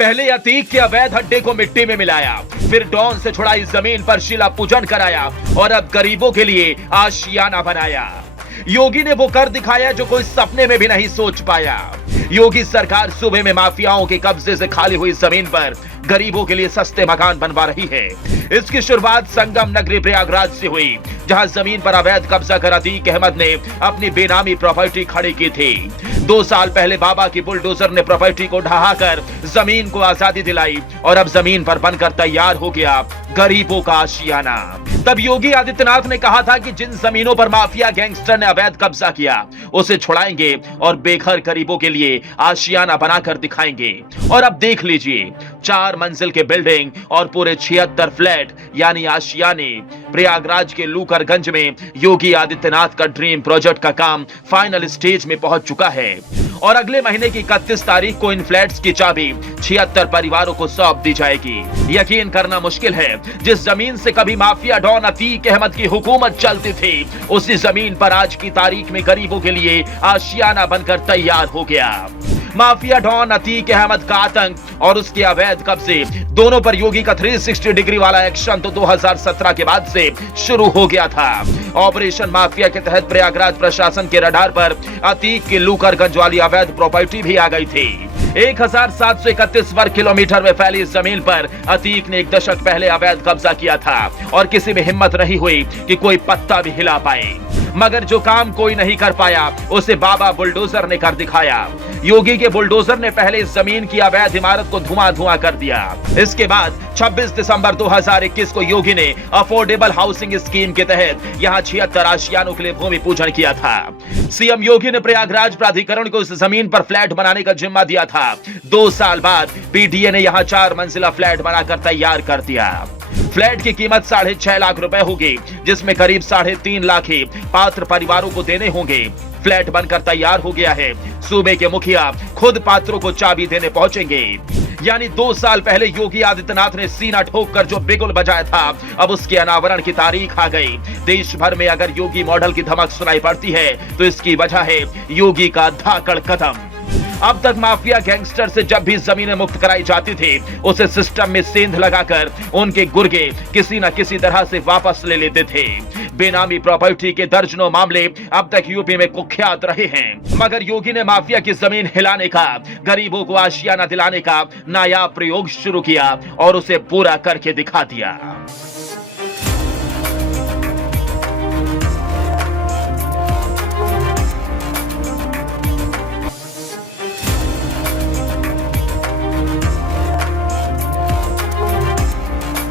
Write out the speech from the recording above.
पहले अतीक के अवैध अड्डे को मिट्टी में मिलाया, फिर डॉन से छुड़ाई जमीन पर शिला पूजन कराया और अब गरीबों के लिए आशियाना बनाया। योगी ने वो कर दिखाया जो कोई सपने में भी नहीं सोच पाया। योगी सरकार सूबे में माफियाओं के कब्जे से खाली हुई जमीन पर गरीबों के लिए सस्ते मकान बनवा रही है। इसकी शुरुआत संगम नगरी प्रयागराज से हुई, जहां जमीन पर अवैध कब्जा कर अतीक अहमद ने अपनी बेनामी प्रॉपर्टी खड़ी की थी। 2 साल पहले बाबा की बुलडोजर ने प्रॉपर्टी को ढहाकर जमीन को आजादी दिलाई और अब जमीन पर बनकर तैयार हो गया गरीबों का आशियाना। तब योगी आदित्यनाथ ने कहा था कि जिन जमीनों पर माफिया गैंगस्टर ने अवैध कब्जा किया उसे छुड़ाएंगे और बेघर गरीबों के लिए आशियाना बनाकर दिखाएंगे। और अब देख लीजिए, 4 मंजिल के बिल्डिंग और पूरे 76 फ्लैट यानी आशियाने। प्रयागराज के लूकरगंज में योगी आदित्यनाथ का ड्रीम प्रोजेक्ट का काम फाइनल स्टेज में पहुंच चुका है और अगले महीने की 31 तारीख को इन फ्लैट्स की चाबी 76 परिवारों को सौंप दी जाएगी। यकीन करना मुश्किल है, जिस जमीन से कभी माफिया डॉन अतीक अहमद की हुकूमत चलती थी, उसी जमीन पर आज की तारीख में गरीबों के लिए आशियाना बनकर तैयार हो गया। माफिया डॉन अतीक अहमद का आतंक और उसके अवैध कब्जे दोनों पर योगी का 360 डिग्री वाला एक्शन तो 2017 के बाद से शुरू हो गया था। ऑपरेशन माफिया के तहत प्रयागराज प्रशासन के रडार पर अतीक के लूकरगंज वाली अवैध प्रॉपर्टी भी आ गई थी। 1731 वर्ग किलोमीटर में फैली इस जमीन पर अतीक ने 1 दशक पहले अवैध कब्जा किया था और किसी में हिम्मत नहीं हुई कि कोई पत्ता भी हिला पाए। मगर जो काम कोई नहीं कर पाया उसे बाबा बुलडोजर ने कर दिखाया। योगी के बुलडोजर ने पहले इस जमीन की अवैध इमारत को धुआं कर दिया। इसके बाद 26 दिसंबर 2021 को योगी ने अफोर्डेबल हाउसिंग स्कीम के तहत यहां 76 आशियानों के लिए भूमि पूजन किया था। सीएम योगी ने प्रयागराज प्राधिकरण को इस जमीन पर फ्लैट बनाने का जिम्मा दिया था। 2 साल बाद पीडीए ने यहां 4 मंजिला फ्लैट बनाकर तैयार कर दिया। फ्लैट की कीमत 6.5 लाख रुपए होगी, जिसमें करीब 3.5 लाख ही पात्र परिवारों को देने होंगे। फ्लैट बनकर तैयार हो गया है। सूबे के मुखिया खुद पात्रों को चाबी देने पहुंचेंगे। यानी 2 साल पहले योगी आदित्यनाथ ने सीना ठोक कर जो बिगुल बजाया था, अब उसके अनावरण की तारीख आ गई। देश भर में अगर योगी मॉडल की धमक सुनाई पड़ती है तो इसकी वजह है योगी का धाकड़ कदम। अब तक माफिया गैंगस्टर से जब भी जमीनें मुक्त कराई जाती थी, उसे सिस्टम में सेंध लगाकर उनके गुर्गे किसी न किसी तरह से वापस ले लेते थे। बेनामी प्रॉपर्टी के दर्जनों मामले अब तक यूपी में कुख्यात रहे हैं, मगर योगी ने माफिया की जमीन हिलाने का, गरीबों को आशियाना दिलाने का नायाब प्रयोग शुरू किया और उसे पूरा करके दिखा दिया।